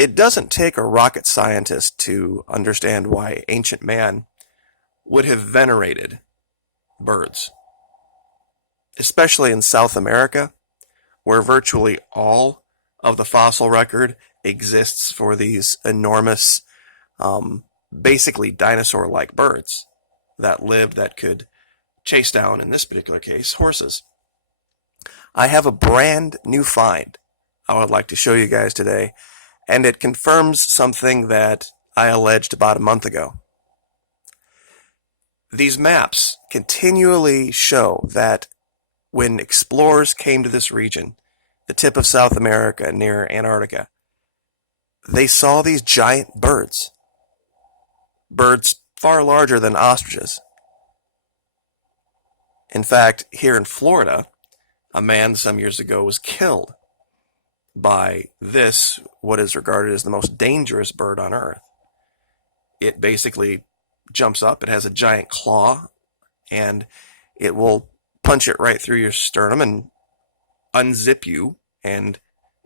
It doesn't take a rocket scientist to understand why ancient man would have venerated birds, especially in South America, where virtually all of the fossil record exists for these enormous, basically dinosaur-like birds that lived, that could chase down, in this particular case, horses. I have a brand new find I would like to show you guys today, and it confirms something that I alleged about a month ago. These maps continually show that when explorers came to this region, the tip of South America near Antarctica, they saw these giant birds. Birds far larger than ostriches. In fact, here in Florida, a man some years ago was killed by this, what is regarded as the most dangerous bird on Earth. It basically jumps up, it has a giant claw, and it will punch it right through your sternum and unzip you, and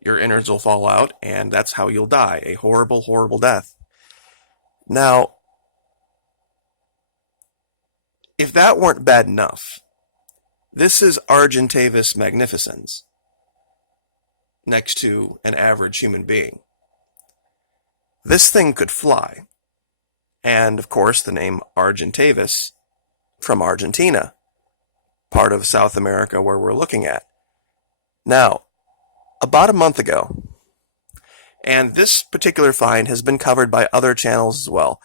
your innards will fall out, and that's how you'll die. A horrible, horrible death. Now, if that weren't bad enough, this is Argentavis magnificens next to an average human being. This thing could fly. And, of course, the name Argentavis from Argentina, part of South America where we're looking at. Now, about a month ago, and this particular find has been covered by other channels as well,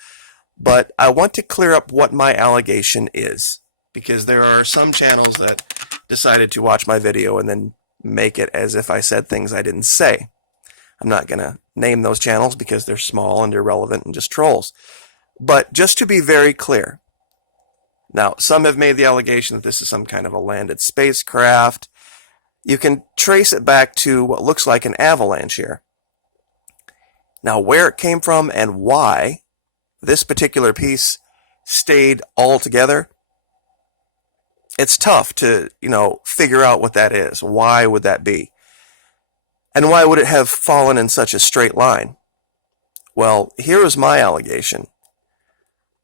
but I want to clear up what my allegation is, because there are some channels that decided to watch my video and then make it as if I said things I didn't say. I'm not going to name those channels because they're small and irrelevant and just trolls. But just to be very clear, now some have made the allegation that this is some kind of a landed spacecraft. You can trace it back to what looks like an avalanche here. Now where it came from and why this particular piece stayed all together, it's tough to, figure out what that is. Why would that be? And why would it have fallen in such a straight line? Well, here is my allegation.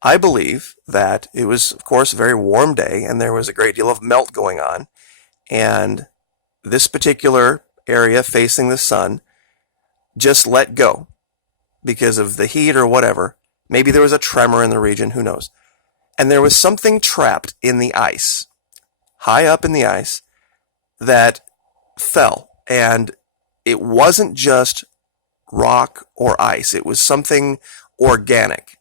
I believe that it was, of course, a very warm day, and there was a great deal of melt going on, and this particular area facing the sun just let go because of the heat or whatever. Maybe there was a tremor in the region, who knows? And there was something trapped in the ice, high up in the ice, that fell. And it wasn't just rock or ice. It was something organic.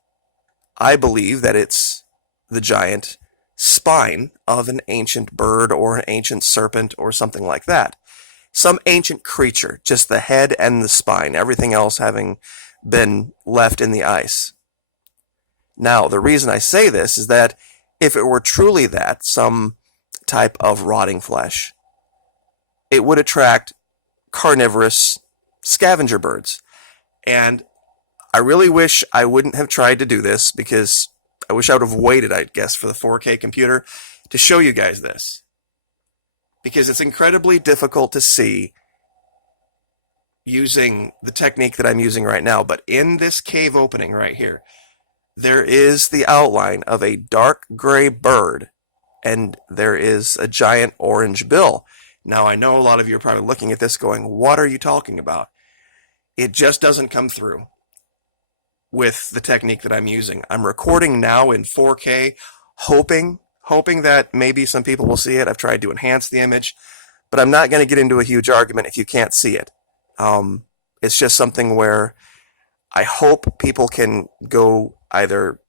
I believe that it's the giant spine of an ancient bird or an ancient serpent or something like that. Some ancient creature, just the head and the spine, everything else having been left in the ice. Now, the reason I say this is that if it were truly that, some type of rotting flesh, it would attract carnivorous scavenger birds. And I really wish I wouldn't have tried to do this, because I wish I would have waited, I guess, for the 4K computer to show you guys this. Because it's incredibly difficult to see using the technique that I'm using right now. But in this cave opening right here, there is the outline of a dark gray bird, and there is a giant orange bill. Now, I know a lot of you are probably looking at this going, what are you talking about? It just doesn't come through with the technique that I'm using. I'm recording now in 4K, hoping that maybe some people will see it. I've tried to enhance the image, but I'm not going to get into a huge argument if you can't see it. It's just something where I hope people can go either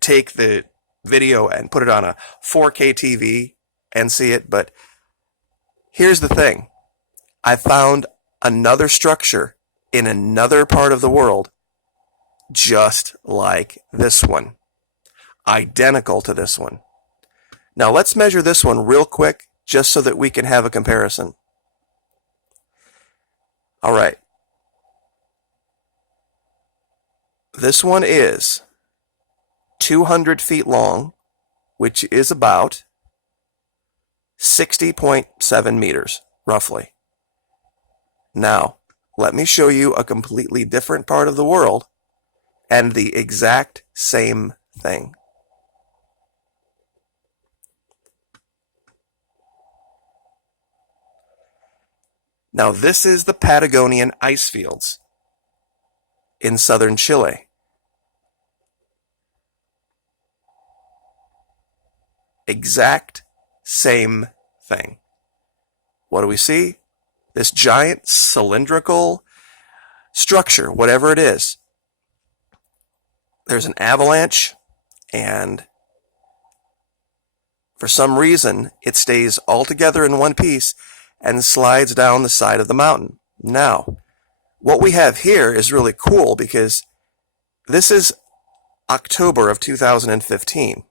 take the video and put it on a 4K TV and see it. But here's the thing. I found another structure in another part of the world just like this one. Identical to this one. Now let's measure this one real quick just so that we can have a comparison. All right. This one is 200 feet long, which is about 60.7 meters, roughly. Now, let me show you a completely different part of the world and the exact same thing. Now, this is the Patagonian ice fields in southern Chile. Exact same thing. What do we see? This giant cylindrical structure, whatever it is. There's an avalanche, and for some reason, it stays all together in one piece and slides down the side of the mountain. Now, what we have here is really cool because this is October of 2015.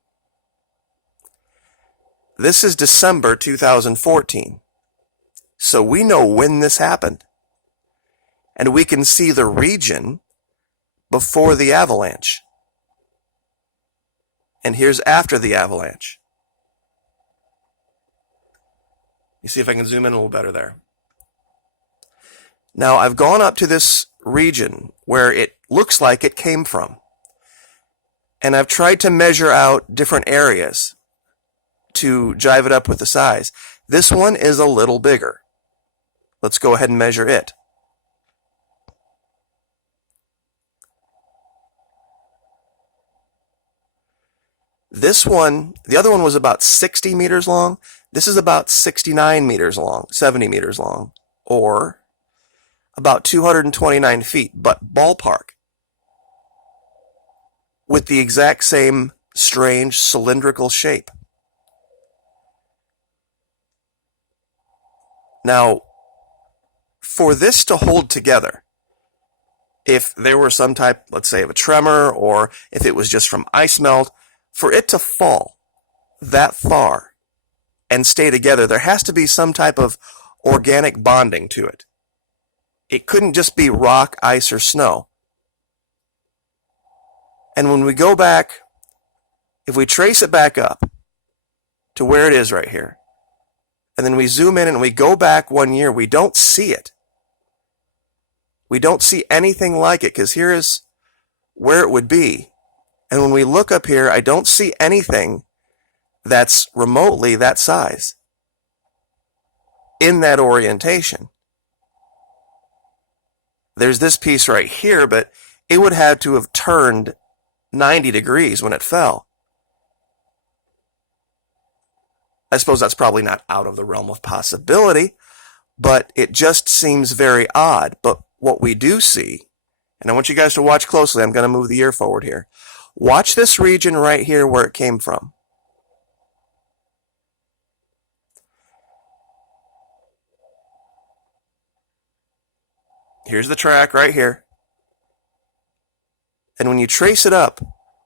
This is December 2014. So we know when this happened. And we can see the region before the avalanche. And here's after the avalanche. You see if I can zoom in a little better there. Now, I've gone up to this region where it looks like it came from. And I've tried to measure out different areas to jive it up with the size. This one is a little bigger. Let's go ahead and measure it. This one, the other one was about 60 meters long. This is about 69 meters long, 70 meters long, or about 229 feet, but ballpark. With the exact same strange cylindrical shape. Now, for this to hold together, if there were some type, let's say, of a tremor, or if it was just from ice melt, for it to fall that far and stay together, there has to be some type of organic bonding to it. It couldn't just be rock, ice, or snow. And when we go back, if we trace it back up to where it is right here, and then we zoom in and we go back 1 year, we don't see it. We don't see anything like it, because here is where it would be. And when we look up here, I don't see anything that's remotely that size in that orientation. There's this piece right here, but it would have to have turned 90 degrees when it fell. I suppose that's probably not out of the realm of possibility, but it just seems very odd. But what we do see, and I want you guys to watch closely, I'm going to move the ear forward here. Watch this region right here where it came from. Here's the track right here. And when you trace it up,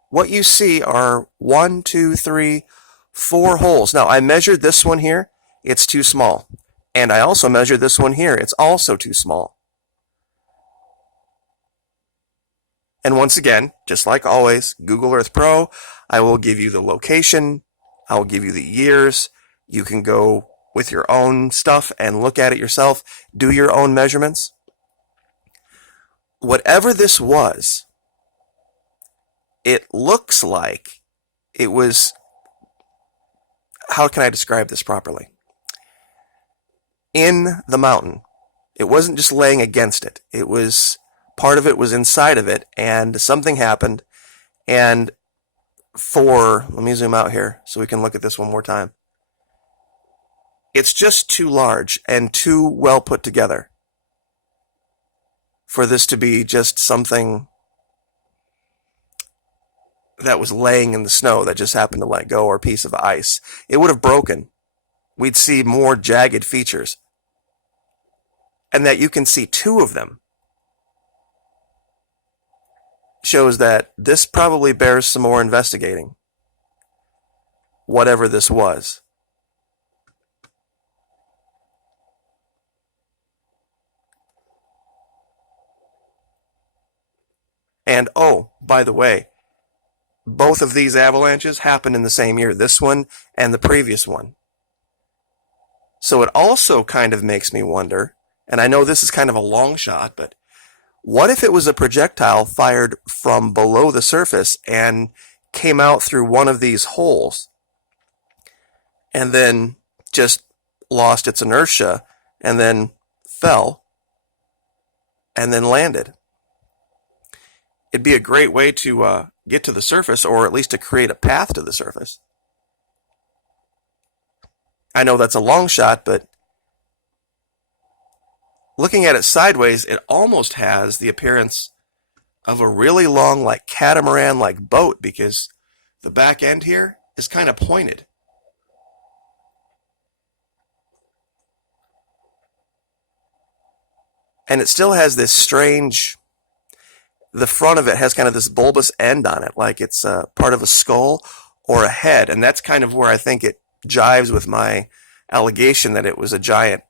what you see are 1, 2, 3, 4 holes. Now, I measured this one here. It's too small. And I also measured this one here. It's also too small. And once again, just like always, Google Earth Pro, I will give you the location. I will give you the years. You can go with your own stuff and look at it yourself. Do your own measurements. Whatever this was, it looks like it was, how can I describe this properly? In the mountain. It wasn't just laying against it. It was, part of it was inside of it, and something happened. And let me zoom out here so we can look at this one more time. It's just too large and too well put together for this to be just something that was laying in the snow that just happened to let go, or a piece of ice. It would have broken. We'd see more jagged features. And that you can see 2 of them shows that this probably bears some more investigating. Whatever this was. And oh, by the way, both of these avalanches happened in the same year, this one and the previous one. So it also kind of makes me wonder And I know this is kind of a long shot, but what if it was a projectile fired from below the surface and came out through one of these holes and then just lost its inertia and then fell and then landed? It'd be a great way to get to the surface, or at least to create a path to the surface. I know that's a long shot, but looking at it sideways, it almost has the appearance of a really long, like catamaran-like boat, because the back end here is kind of pointed. And it still has this strange, the front of it has kind of this bulbous end on it, like it's part of a skull or a head. And that's kind of where I think it jives with my allegation that it was a giant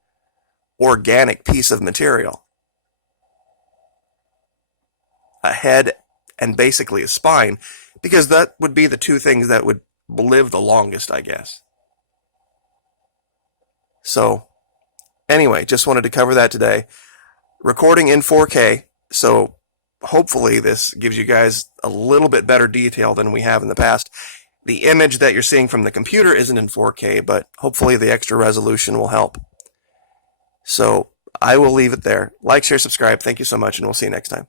organic piece of material. A head and basically a spine, because that would be the two things that would live the longest, I guess. So, anyway, just wanted to cover that today. Recording in 4K, so hopefully this gives you guys a little bit better detail than we have in the past. The image that you're seeing from the computer isn't in 4K, but hopefully the extra resolution will help. So I will leave it there. Like, share, subscribe. Thank you so much, and we'll see you next time.